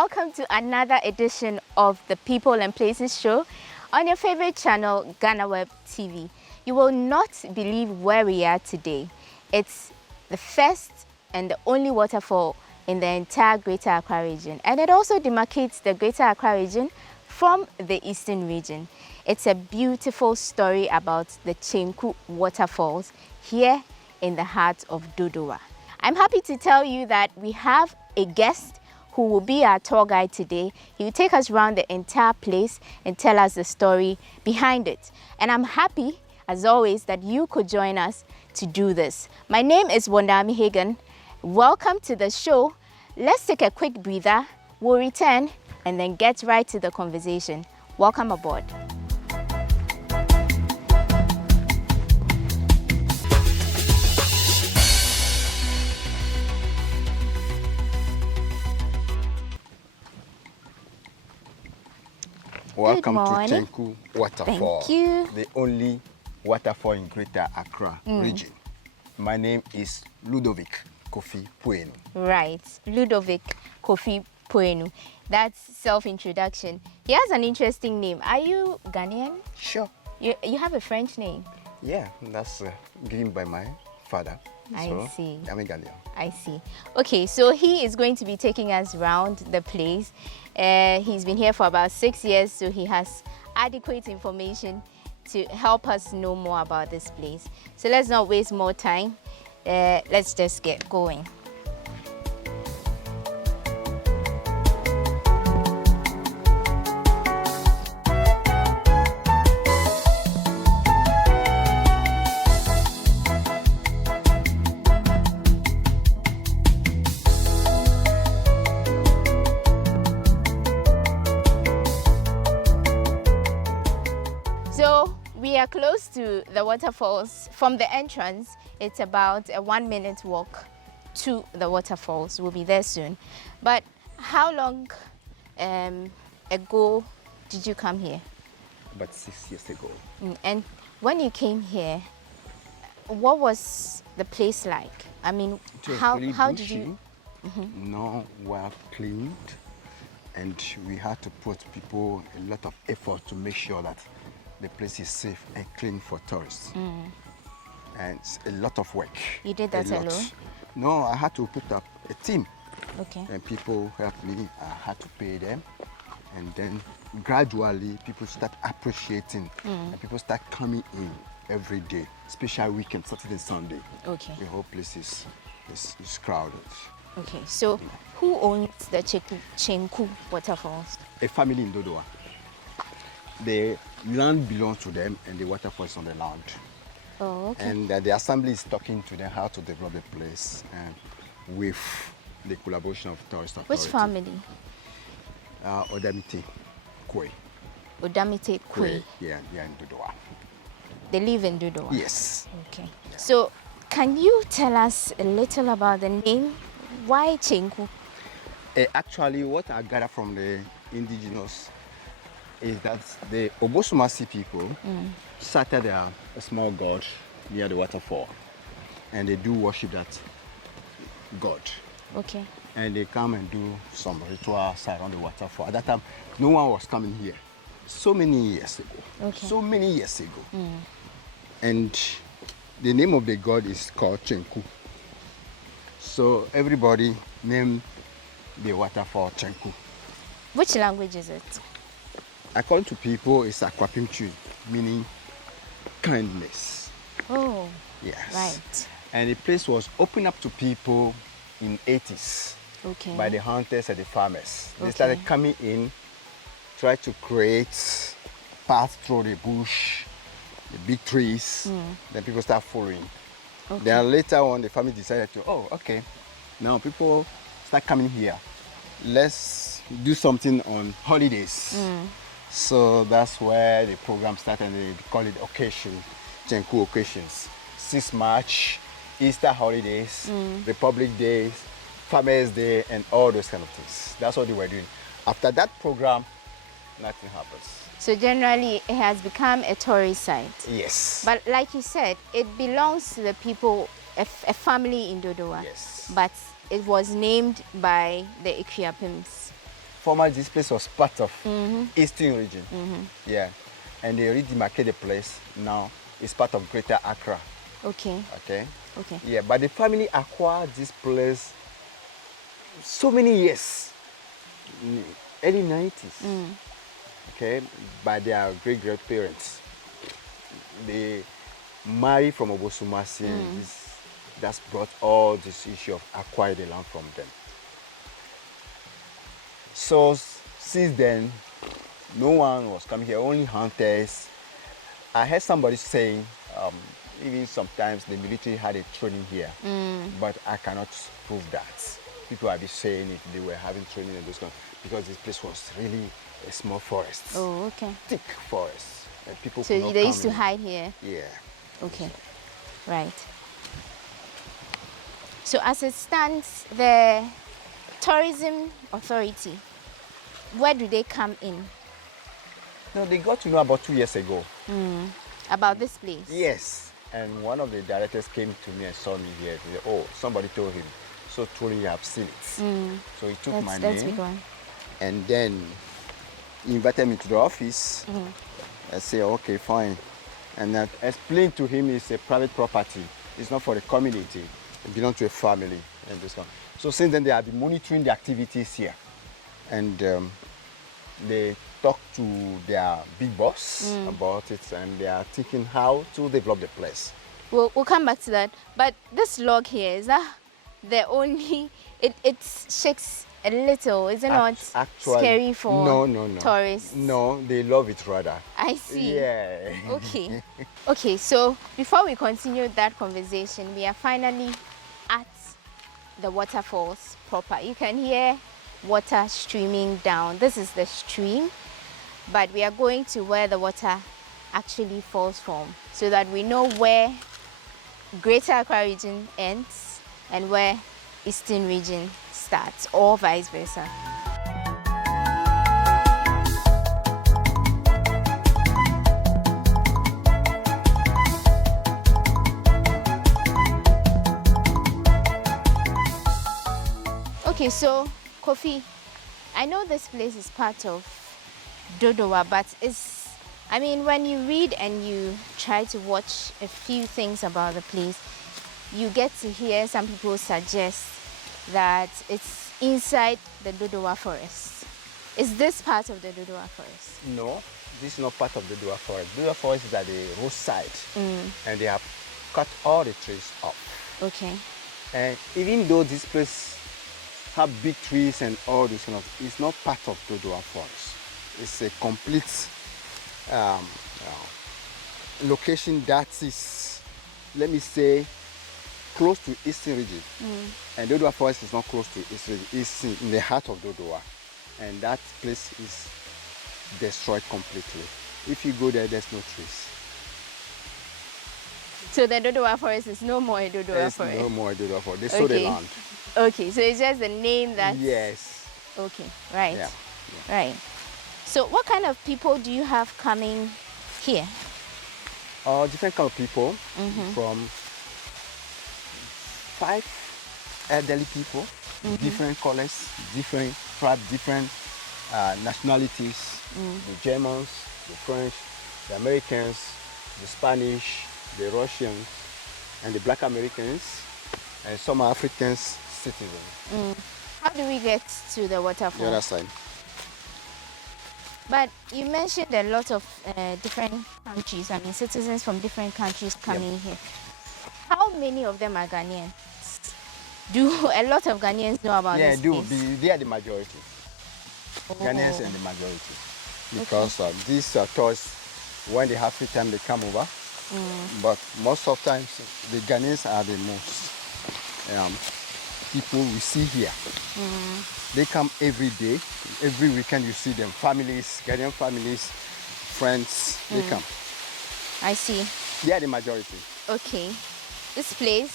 Welcome to another edition of the People and Places show on your favorite channel, GhanaWeb TV. You will not believe where we are today. It's the first and the only waterfall in the entire Greater Accra region, and it also demarcates the Greater Accra region from the eastern region. It's a beautiful story about the Chenku Waterfalls here in the heart of Dodowa. I'm happy to tell you that we have a guest who will be our tour guide today. He will take us around the entire place and tell us the story behind it. And I'm happy, as always, that you could join us to do this. My name is Wondami Hagan. Welcome to the show. Let's take a quick breather. We'll return and then get right to the conversation. Welcome aboard. Welcome to Chenku Waterfall. Thank you. The only waterfall in Greater Accra region. My name is Ludovic Kofi Puenu. Right, Ludovic Kofi Puenu. That's self-introduction. He has an interesting name. Are you Ghanaian? Sure. You have a French name? Yeah, that's given by my father. I see. I'm a Ghanaian. I see. Okay, so he is going to be taking us around the place. He's been here for about 6 years, so he has adequate information to help us know more about this place. So let's not waste more time. Let's just get going. So we are close to the waterfalls. From the entrance, it's about a 1 minute walk to the waterfalls. We'll be there soon. But how long ago did you come here? About 6 years ago. And when you came here, what was the place like? I mean, how did you? No, well cleaned, and we had to put people a lot of effort to make sure that the place is safe and clean for tourists. And it's a lot of work. You did that alone? No, I had to put up a team. Okay. And people helped me. I had to pay them. And then gradually people start appreciating and people start coming in every day, especially weekend, Saturday, Sunday. Okay. The whole place is crowded. Okay, so who owns the Chenku Waterfalls? A family in Dodowa. The land belongs to them and the waterfall is on the land. Oh, okay. And the assembly is talking to them how to develop the place with the collaboration of tourist authority. Which family? Odamite Kwe. Odamite Kwe. Yeah, in Dodowa. They live in Dodowa? Yes. Okay. Yeah. So, can you tell us a little about the name? Why Chenku? Actually, what I gathered from the indigenous is that the Obosumasi people started a small god near the waterfall, and they do worship that god. Okay. And they come and do some rituals around the waterfall. At that time, no one was coming here. So many years ago. Okay. So many years ago. And the name of the god is called Chenku. So everybody named the waterfall Chenku. Which language is it? According to people, it's Akwapimchu, meaning kindness. Oh, yes. Right. And the place was opened up to people in 80s by the hunters and the farmers. They started coming in, try to create paths through the bush, the big trees. Then people start following. Then later on, the family decided to, now people start coming here. Let's do something on holidays. So that's where the program started, and they call it occasion, Chenku occasions. 6 March, Easter holidays, Republic Days, Farmers Day, and all those kind of things. That's what they were doing. After that program, nothing happens. So generally, it has become a tourist site. Yes. But like you said, it belongs to the people, a family in Dodowa. Yes. But it was named by the Ikriapims. formerly this place was part of Eastern region. Yeah. And they redemarcate the place. Now it's part of Greater Accra. Okay. Okay. Okay. Yeah, but the family acquired this place so many years, early 90s. Okay, by their great-grandparents. They married from Obosumasi. That's brought all this issue of acquiring the land from them. So since then, no one was coming here, only hunters. I heard somebody saying, even sometimes the military had a training here, but I cannot prove that. People have been saying it, they were having training in those countries because this place was really a small forest. Oh, okay. Thick forest. And people So could not they come used to in. hide here? Yeah. Okay. Right. So as it stands, the tourism authority, where do they come in? No, they got to know about 2 years ago. About this place? Yes. And one of the directors came to me and saw me here. He said, oh, somebody told him. So truly you have seen it. So he took my name. And then he invited me to the office. I said, okay, fine. And I explained to him it's a private property. It's not for the community. It belongs to a family. And this one. So since then, they have been monitoring the activities here. And they talked to their big boss about it. And they are thinking how to develop the place. We'll come back to that. But this log here, is that the only... It shakes a little, is it not actually, scary for no. tourists? No, they love it rather. I see. Yeah. Okay. Okay, so before we continue that conversation, we are finally at the waterfalls proper. You can hear water streaming down. This is the stream, but we are going to where the water actually falls from so that we know where Greater Accra region ends and where Eastern region starts, or vice versa. Okay, so Kofi, I know this place is part of Dodowa, but I mean, when you read and you try to watch a few things about the place, you get to hear some people suggest that it's inside the Dodowa Forest. Is this part of the Dodowa Forest? No, this is not part of the Dodowa Forest. Dodowa Forest is at the roadside, and they have cut all the trees off. Okay. And even though this place have big trees and all this kind of, it's not part of Dodowa Forest. It's a complete location that is, let me say, close to Eastern region. And Dodowa Forest is not close to Eastern region. It's in the heart of Dodowa. And that place is destroyed completely. If you go there, there's no trees. So the Dodowa Forest is no more a Dodowa Forest? There's no more a Dodowa Forest. They sold the land. Okay, so it's just the name that... Yes. Okay, right. Yeah. Right. So what kind of people do you have coming here? Different kind of people, from 5 elderly people, different colors, different tribes, different nationalities, the Germans, the French, the Americans, the Spanish, the Russians, and the Black Americans, and some African citizens. How do we get to the waterfall? The other side. But you mentioned a lot of different countries, I mean citizens from different countries coming here. How many of them are Ghanaians? Do a lot of Ghanaians know about this place? They are the majority. Ghanaians are the majority. Because these tourists, when they have free time, they come over. But most of the times, the Ghanaians are the most people we see here. They come every day. Every weekend you see them. Families, Ghanaian families, friends, they come. I see. They are the majority. Okay. This place,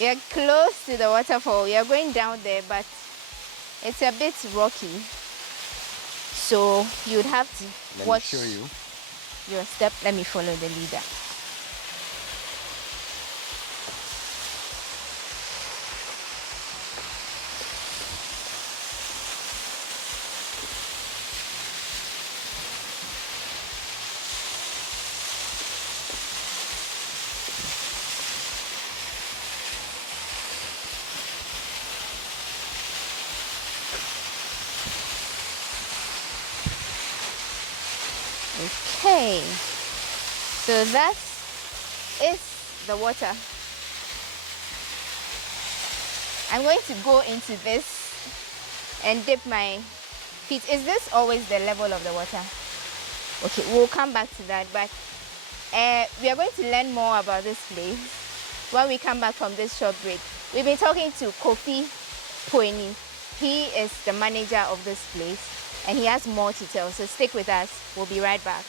we are close to the waterfall. We are going down there, but it's a bit rocky. So you'd have to watch your step. Let me follow the leader. Okay, so that is the water. I'm going to go into this and dip my feet. Is this always the level of the water? Okay, we'll come back to that, but we are going to learn more about this place when we come back from this short break. We've been talking to Kofi Poeni. He is the manager of this place and he has more to tell, so stick with us. We'll be right back.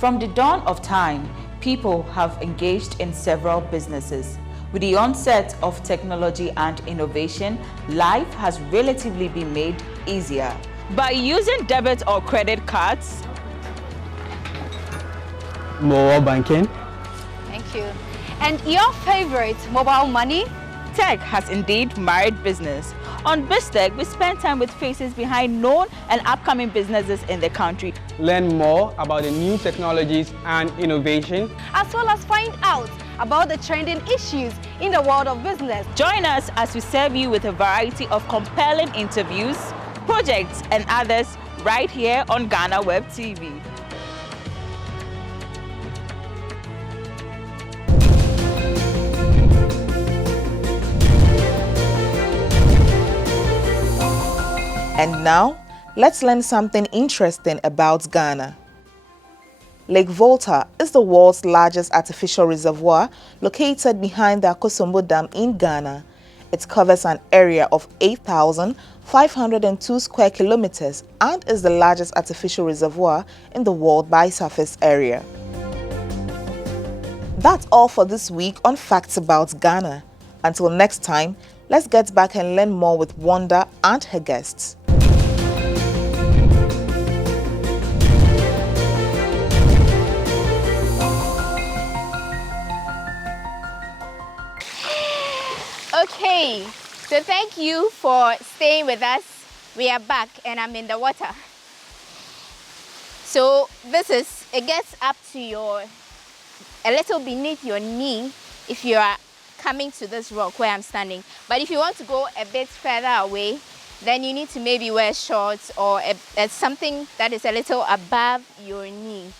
From the dawn of time, people have engaged in several businesses. With the onset of technology and innovation, life has relatively been made easier. By using debit or credit cards, mobile banking. Thank you. And your favorite, mobile money? tech has indeed married business. On BizTech, we spend time with faces behind known and upcoming businesses in the country. Learn more about the new technologies and innovation, as well as find out about the trending issues in the world of business. Join us as we serve you with a variety of compelling interviews, projects and others right here on GhanaWeb TV. And now, let's learn something interesting about Ghana. Lake Volta is the world's largest artificial reservoir located behind the Akosombo Dam in Ghana. It covers an area of 8,502 square kilometers and is the largest artificial reservoir in the world by surface area. That's all for this week on Facts About Ghana. Until next time, let's get back and learn more with Wanda and her guests. Okay, so thank you for staying with us. We are back and I'm in the water. So it gets up to a little beneath your knee if you are coming to this rock where I'm standing. But if you want to go a bit further away, then you need to maybe wear shorts or something that is a little above your knee.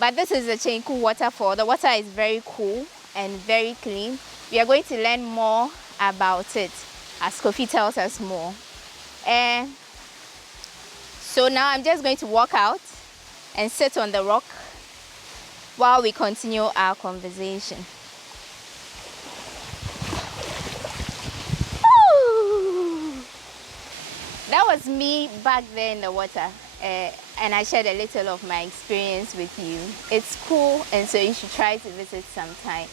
But this is the Chenku Waterfall. The water is very cool and very clean. We are going to learn more about it as Kofi tells us more. So now I'm just going to walk out and sit on the rock while we continue our conversation. Woo! That was me back there in the water, and I shared a little of my experience with you. It's cool, and so you should try to visit sometime.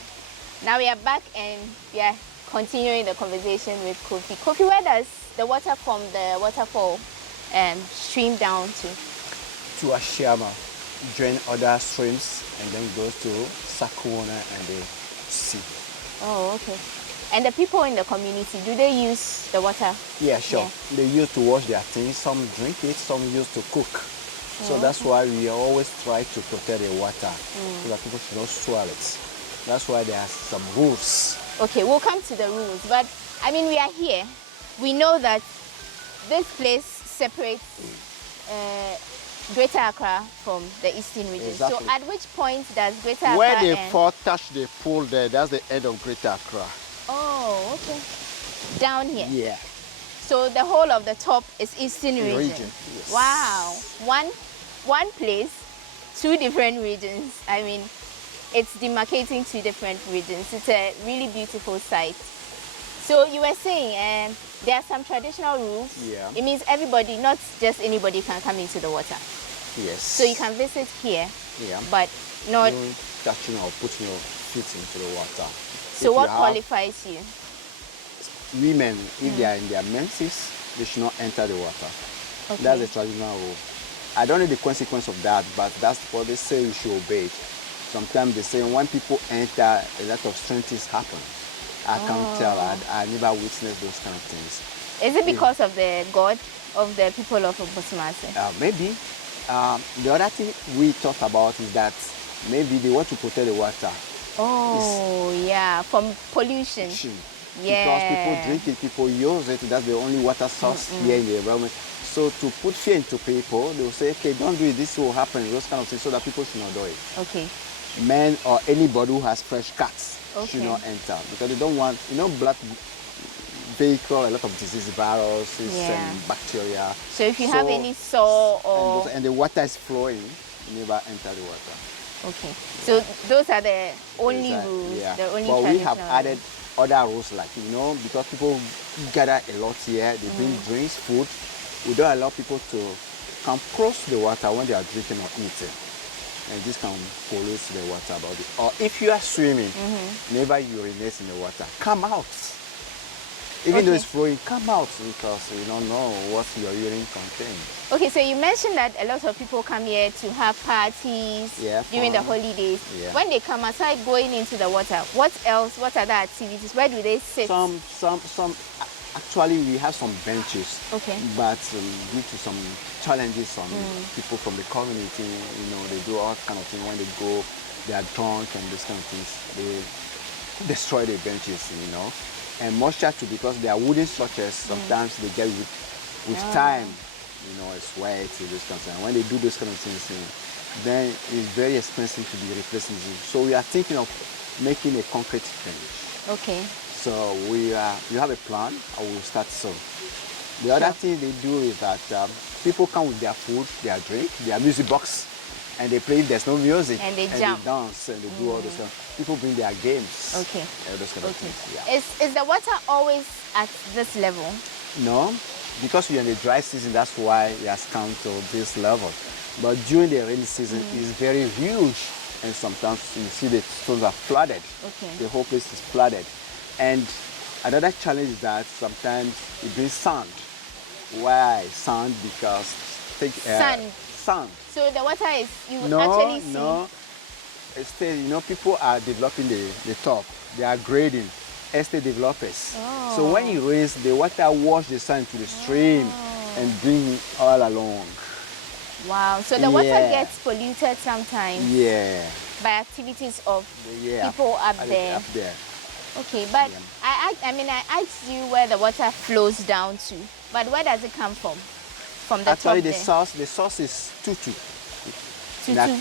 Now we are back and we are continuing the conversation with Kofi. Kofi, where does the water from the waterfall stream down to? To Ashama, join other streams and then goes to Sakuna and the sea. Oh, okay. And the people in the community, do they use the water? Yeah, sure. Yeah. They use to wash their things, some drink it, some use to cook. So that's why we always try to protect the water so that people should not swallow it. That's why there are some rules. Okay, we'll come to the rules, but I mean, we are here. We know that this place separates Greater Accra from the eastern region. Exactly. So at which point does Greater Accra where they first touch the pool there, that's the end of Greater Accra. Oh, okay. Down here? Yeah. So the whole of the top is eastern region? Yes. Wow. One place, two different regions. I mean, it's demarcating two different regions. It's a really beautiful site. So you were saying there are some traditional rules. Yeah. It means everybody, not just anybody, can come into the water. Yes. So you can visit here, but not touching or putting your feet into the water. So what qualifies you? Women, if they are in their menses, they should not enter the water. Okay. That's the traditional rule. I don't know the consequence of that, but that's what they say you should obey it. Sometimes they say when people enter, a lot of strange things happen. I can't tell. I never witnessed those kind of things. Is it because of the god of the people of Obosumase? Maybe. The other thing we talked about is that maybe they want to protect the water. Oh, yeah, from pollution. Yeah. Because people drink it, people use it. That's the only water source here in the environment. So to put fear into people, they will say, okay, don't do it, this will happen, those kind of things, so that people should not do it. Okay. Men or anybody who has fresh cats should not enter, because they don't want, black vehicle, a lot of disease, viruses and bacteria. So if you have any sore or... And the water is flowing, never enter the water. Okay. So those are the only rules, the only But we have rules. added other rules, like, because people gather a lot here, they bring drinks, food. We don't allow people to come cross the water when they are drinking or eating. And this can pollute the water about it. Or if you are swimming, never urinate in the water. Come out. Even though it's flowing, come out, because you don't know what your urine contains. Okay, so you mentioned that a lot of people come here to have parties during the holidays. Yeah. When they come aside going into the water, what else? What other activities? Where do they sit? Actually, we have some benches. Okay. But due to some challenges on people from the community, they do all kind of things. When they go, they are drunk and these kind of things. They destroy the benches, And moisture too, because they are wooden structures. Sometimes they get with time, it's wet, this kind of thing. And when they do those kind of things, then it's very expensive to be replacing them. So we are thinking of making a concrete bench. Okay. So you have a plan, or we'll start soon. The other thing they do is that people come with their food, their drink, their music box, and they play. There's no music, and they dance, and they do all those stuff. People bring their games. Okay. Those kind of things. Yeah. Is the water always at this level? No, because we're in the dry season. That's why it has come to this level. But during the rainy season, it's very huge, and sometimes you see the stones are flooded. Okay. The whole place is flooded. And another challenge is that sometimes it brings sand. Why sand? Because sand. So the water is actually see. No. Still, people are developing the top. They are grading. Estate developers. Oh. So when it rains, the water wash the sand to the stream and bring it all along. Wow. So the water gets polluted sometimes. Yeah. By activities of people up there. Okay, but I asked you where the water flows down to, but where does it come from? From the Actually, top the source is Tutu. Tutu.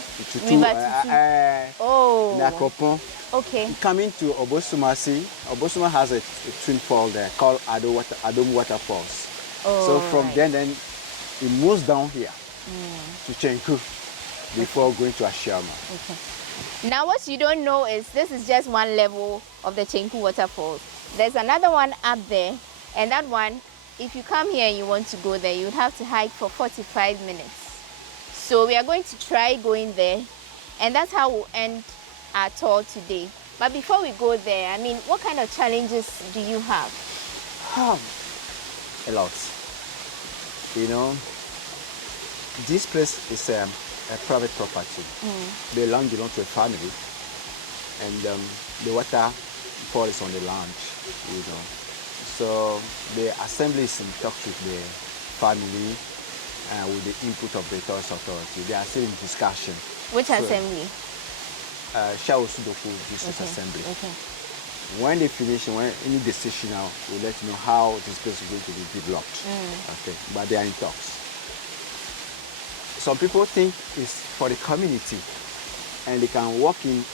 Nakropon. Okay. Coming to Obosumasi, Obosuma has a twin fall there called Adom Waterfalls. So from then it moves down here to Chenku before going to Ashama. Okay. Now what you don't know is this is just one level of the Chenku Waterfalls. There's another one up there, and that one, if you come here and you want to go there, you would have to hike for 45 minutes. So we are going to try going there, and that's how we'll end our tour today. But before we go there, what kind of challenges do you have? A lot. This place is a private property. The land belongs to a family, and the waterfall is on the land, So the assembly is in touch with the family with the input of the tourist authority. They are still in discussion. Which assembly? Shao Sudoku District Assembly. Okay. When they finish, when any decision now, we'll let you know how this place is going to be developed. Okay, but they are in talks. Some people think it's for the community, and they can walk in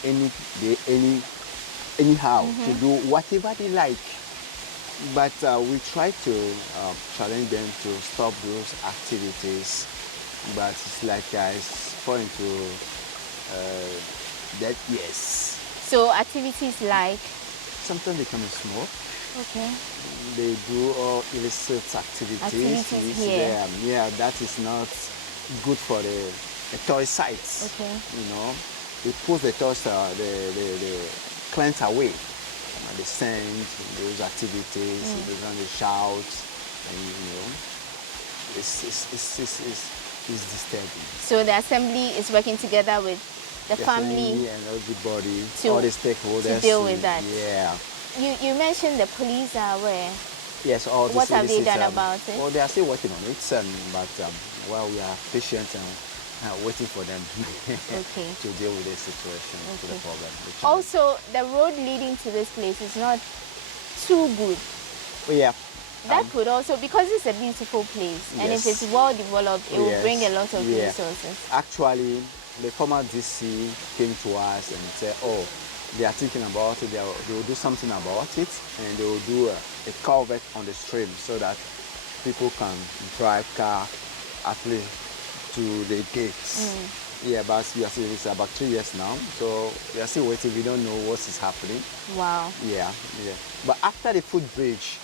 anyhow to do whatever they like. But we try to challenge them to stop those activities. But it's like it's falling to that, yes. So activities like? Sometimes they come and smoke. Okay. They do all illicit activities here. Yeah, that is not good for the tourist sites. Okay. They push the tourist, the clients away. They sing, those activities, they shout, and it's disturbing. So the assembly is working together with the family and everybody, all the stakeholders to deal with that. Yeah. You mentioned the police are aware. Yes, what have they done about it? Well, they are still working on it, but while we are patient and waiting for them Okay. to deal with this situation, to the problem. Also, the road leading to this place is not too good. Oh, yeah. That could also, because it's a beautiful place, and if it's well developed, it will bring a lot of resources. Actually, the former DC came to us and said, oh, they are thinking about it, they will do something about it, and they will do a culvert on the stream so that people can drive car at least to the gates. Yeah, but we are still, it's about 2 years now, so we are still waiting. We don't know what is happening. Wow. Yeah. But after the footbridge,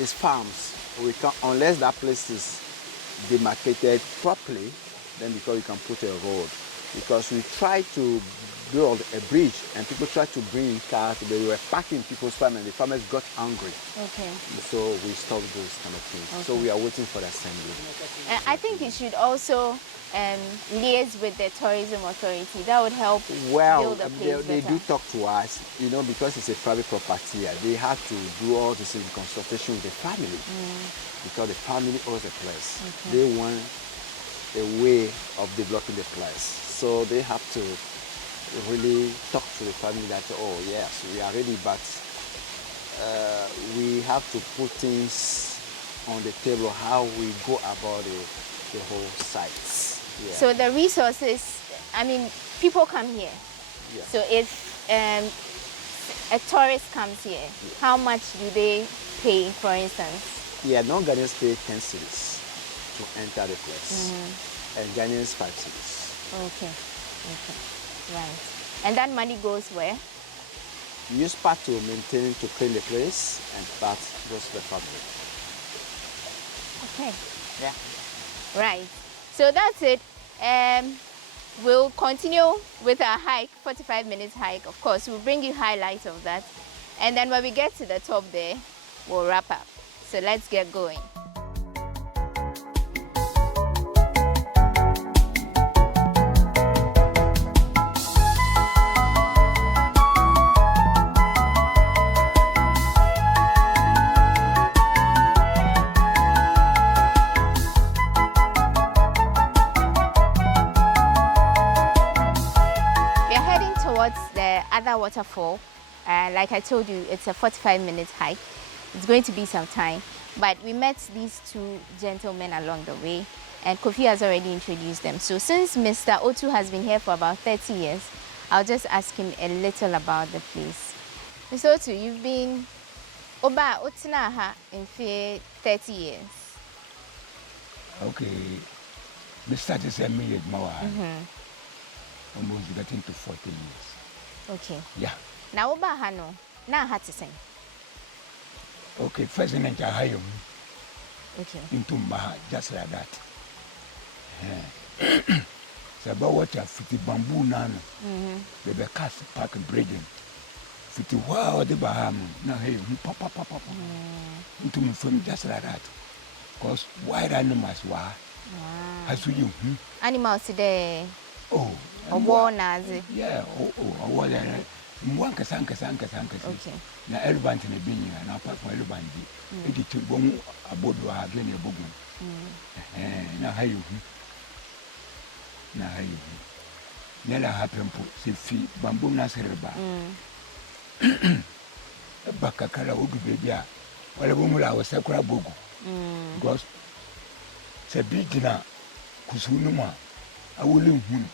it's farms. We can, unless that place is demarcated properly, then because we can put a road. Because we tried to build a bridge and people tried to bring in cars, they were parking people's farm and the farmers got angry. Okay. So we stopped those kind of things. Okay. So we are waiting for the assembly. I think you should also liaise with the tourism authority. That would help build the place they do talk to us, you know, because it's a private property. They have to do all this in consultation with the family because the family owns the place. Okay. They want a way of developing the place. So they have to really talk to the family that, oh yes, we are ready, but we have to put things on the table, how we go about the whole sites. Yeah. So the resources, I mean, people come here. Yeah. So if a tourist comes here, how much do they pay, for instance? Yeah, non-Ghanaians pay 10 cedis to enter the place, and Ghanaians 5 cedis. Okay, right. And that money goes where? You use part to maintain, to clean the place, and part goes to the family. Okay. Yeah. Right. So that's it. We'll continue with our hike, 45 minutes hike. Of course, we'll bring you highlights of that. And then when we get to the top there, we'll wrap up. So let's get going. The other waterfall, like I told you, it's a 45 minutes hike. It's going to be some time, but we met these two gentlemen along the way, and Kofi has already introduced them. So since Mr. Otu has been here for about 30 years, I'll just ask him a little about the place. Mr. Otu, you've been Oba Otinaha in 30 years. Okay, we started a million more. Almost getting to 40 years. Okay. Yeah. Now, Oba Hano, now had to sing. Okay, first in Hayum. Okay. Into Maha, just like that. So about what you have 50 bamboo nano. The cast park and breeding. 50 wow, the Baham. Now, hey, papa. Into me from just like that. Because wild animals were. As you. Animals today. Oh. Yeah, okay. Na elephant in a bin, and apart from elephant, it took one about again a book. Now, how you never happen to see bamboo nasserba. Bakakara would be there. Well, a woman I was a crab bogo. Because it's a big dinner, Kusunuma, I will leave him.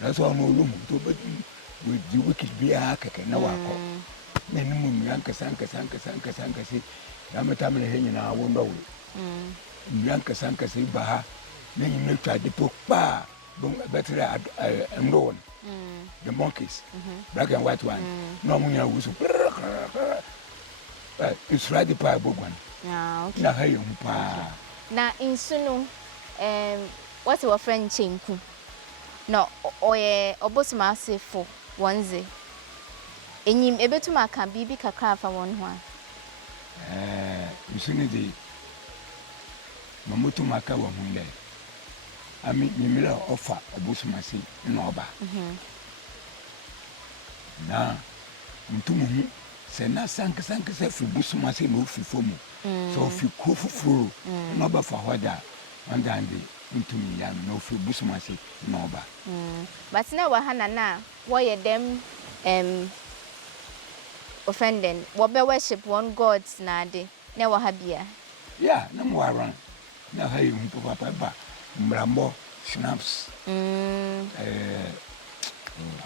That's why I'm alone. With the wicked be a hacker, now I call. Minimum Yanka Sanka, see, Yamatamina hanging our window. Yanka Sanka, see, Baha, then you make try to put bar, better and roan. The monkeys, black and white one. No one was it's right the pie book one. Now, hey, pa. Now, in Sunu, what's your friend Chenku? No, oye obosuma se for onesie. Enyim ebetuma kan bibi kakra fa won ho a. Usuni di mamutu maka wa hunde. Ami nyimira offer obosuma se na oba. Na mtumu hu se na sank se fu busuma se no fi fomu. So fi ko fufuru na oba fa hoda. And then ntumi ya no fi busumase na oba. But now na why them offending what be worship one gods na de na wahabia. Yeah, na mo around. Na hayi papa ba mrambo snaps.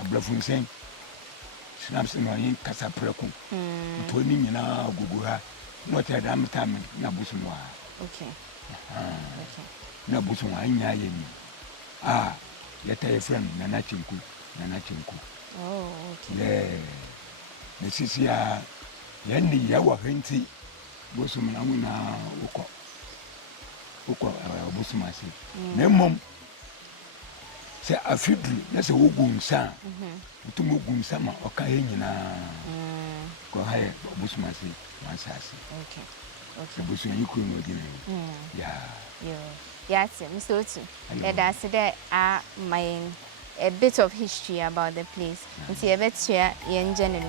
Ablafun snaps no yin kasa preku. To ni nyina gugu ha. No te dam tam na busumwa. Okay. Okay. Na busumwa anya yemi. Yeta your friend Nana Chenku. Oh, okay. Yeah. This is ya yendi yawa henti busumwa na uko busumasi. Nemom se afidru na se wogunsa. Utumu gunsa ma okahe nyina. Ko haye busumasi wansasi. Okay. Okay. Busumwa yiku no gine. Yeah. Yes, Mr. Otu. That's there my a bit of history about the place. It's a bit here in general.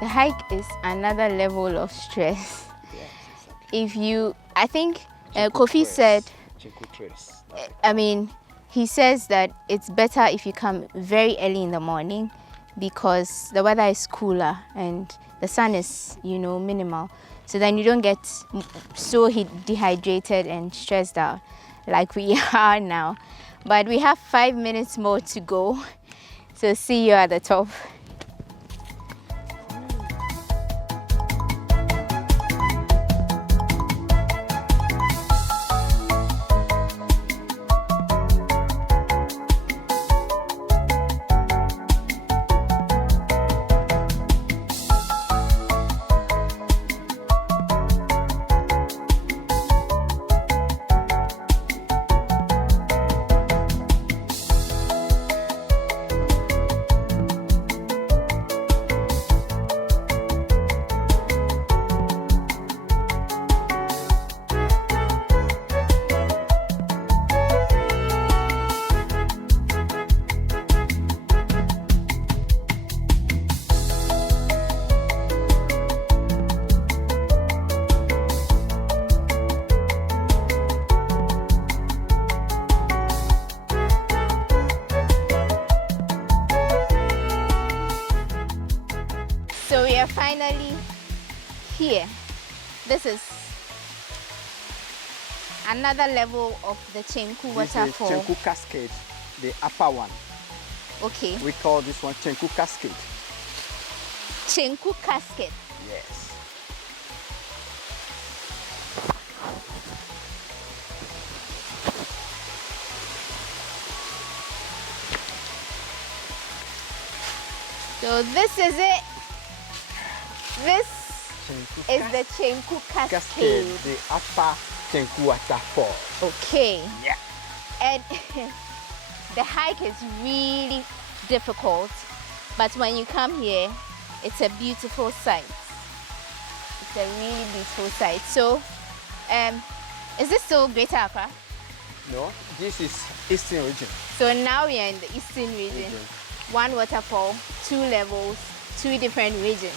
The hike is another level of stress. Yes, exactly. I think Kofi said, he says that it's better if you come very early in the morning because the weather is cooler and the sun is, minimal. So then you don't get so dehydrated and stressed out like we are now. But we have 5 minutes more to go. So see you at the top. So we are finally here. This is another level of the Chenku Waterfall. This is Chenku Cascade, the upper one. Okay. We call this one Chenku Cascade. Chenku Cascade. Yes. So this is it. This is the Chenku Cascade. The upper Chenku Waterfall. Okay. Yeah. And the hike is really difficult, but when you come here, it's a beautiful sight. It's a really beautiful sight. So, is this still Greater Accra? No, this is Eastern region. So now we are in the Eastern region. One waterfall, 2 levels, 2 different regions.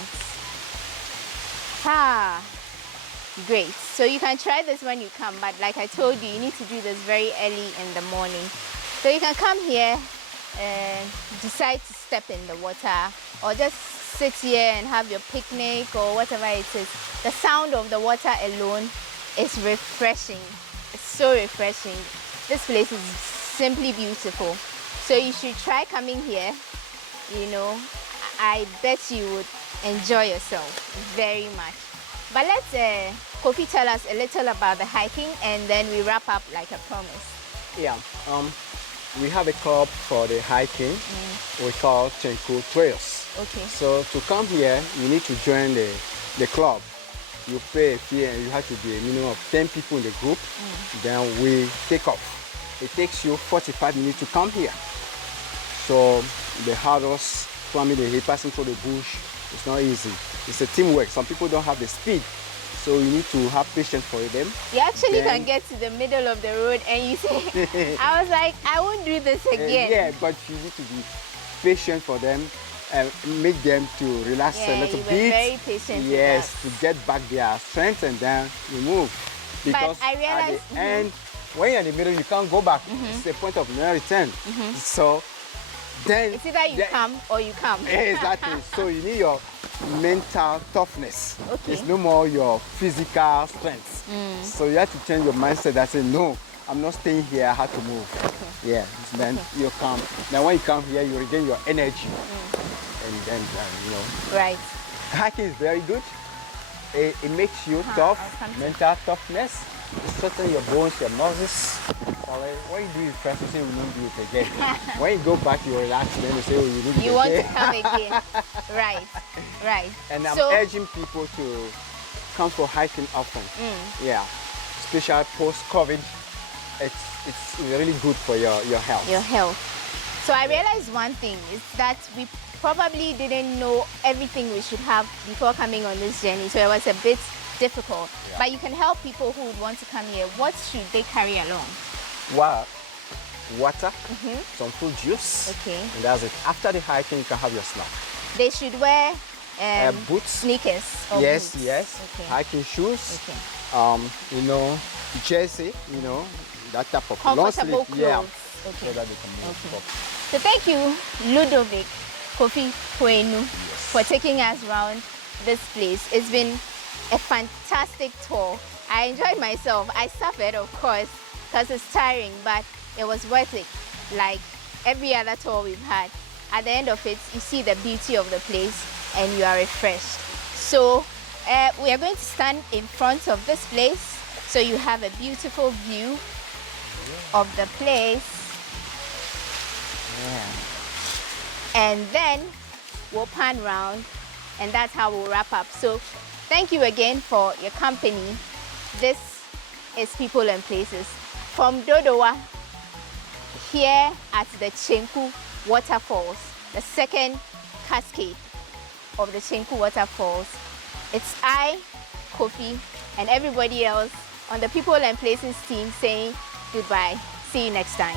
Great. So you can try this when you come, but like I told you, you need to do this very early in the morning. So you can come here and decide to step in the water or just sit here and have your picnic or whatever it is. The sound of the water alone is refreshing. It's so refreshing. This place is simply beautiful. So you should try coming here. I bet you would enjoy yourself very much. But let's Kofi tell us a little about the hiking and then we wrap up like I promised. Yeah. We have a club for the hiking. We call Chenku Trails. Okay. So to come here, you need to join the club. You pay a fee and you have to be a minimum of 10 people in the group. Then we take off. It takes you 45 minutes to come here. So the hurdles, climbing the hill, passing through the bush, it's not easy. It's a teamwork. Some people don't have the speed, so you need to have patience for them. You actually can get to the middle of the road and you say, I was like, I won't do this again. Yeah, but you need to be patient for them and make them to relax a little bit. Very patient. Yes, to get back their strength and then you move. Because but I realized, at the end, when you're in the middle, you can't go back. It's a point of no return. So then it's either you come or you come. Exactly. So you need your mental toughness. Okay. It's no more your physical strength. So you have to change your mindset and say, no, I'm not staying here, I have to move. Okay. Yeah, then you come. Now when you come here, you regain your energy. And then, you know. Right. Hiking is very good. It makes you tough, mental toughness. It strengthens your bones, your muscles. When you do it first, you say we won't do it again. When you go back, you relax, then you say, oh, you need to You want to come again. Right, right. And I'm urging people to come for hiking often. Yeah, especially post-COVID. It's really good for your health. Your health. So I realized one thing is that we probably didn't know everything we should have before coming on this journey. So it was a bit difficult. Yeah. But you can help people who would want to come here. What should they carry along? Well, water, some fruit juice, and that's it. After the hiking, you can have your snack. They should wear boots, sneakers. Or yes, boots. Yes. Okay. Hiking shoes. Okay. You know, jersey. You know, that type of comfortable clothes. Yeah. Okay. So that they can move. So thank you, Ludovic Kofi Kwenu, for taking us around this place. It's been a fantastic tour. I enjoyed myself. I suffered, of course, because it's tiring, but it was worth it. Like every other tour we've had. At the end of it, you see the beauty of the place and you are refreshed. So we are going to stand in front of this place so you have a beautiful view of the place. And then we'll pan round and that's how we'll wrap up. So thank you again for your company. This is People and Places. From Dodowa, here at the Chenku Waterfalls, the second cascade of the Chenku Waterfalls. It's I, Kofi, and everybody else on the People and Places team saying goodbye. See you next time.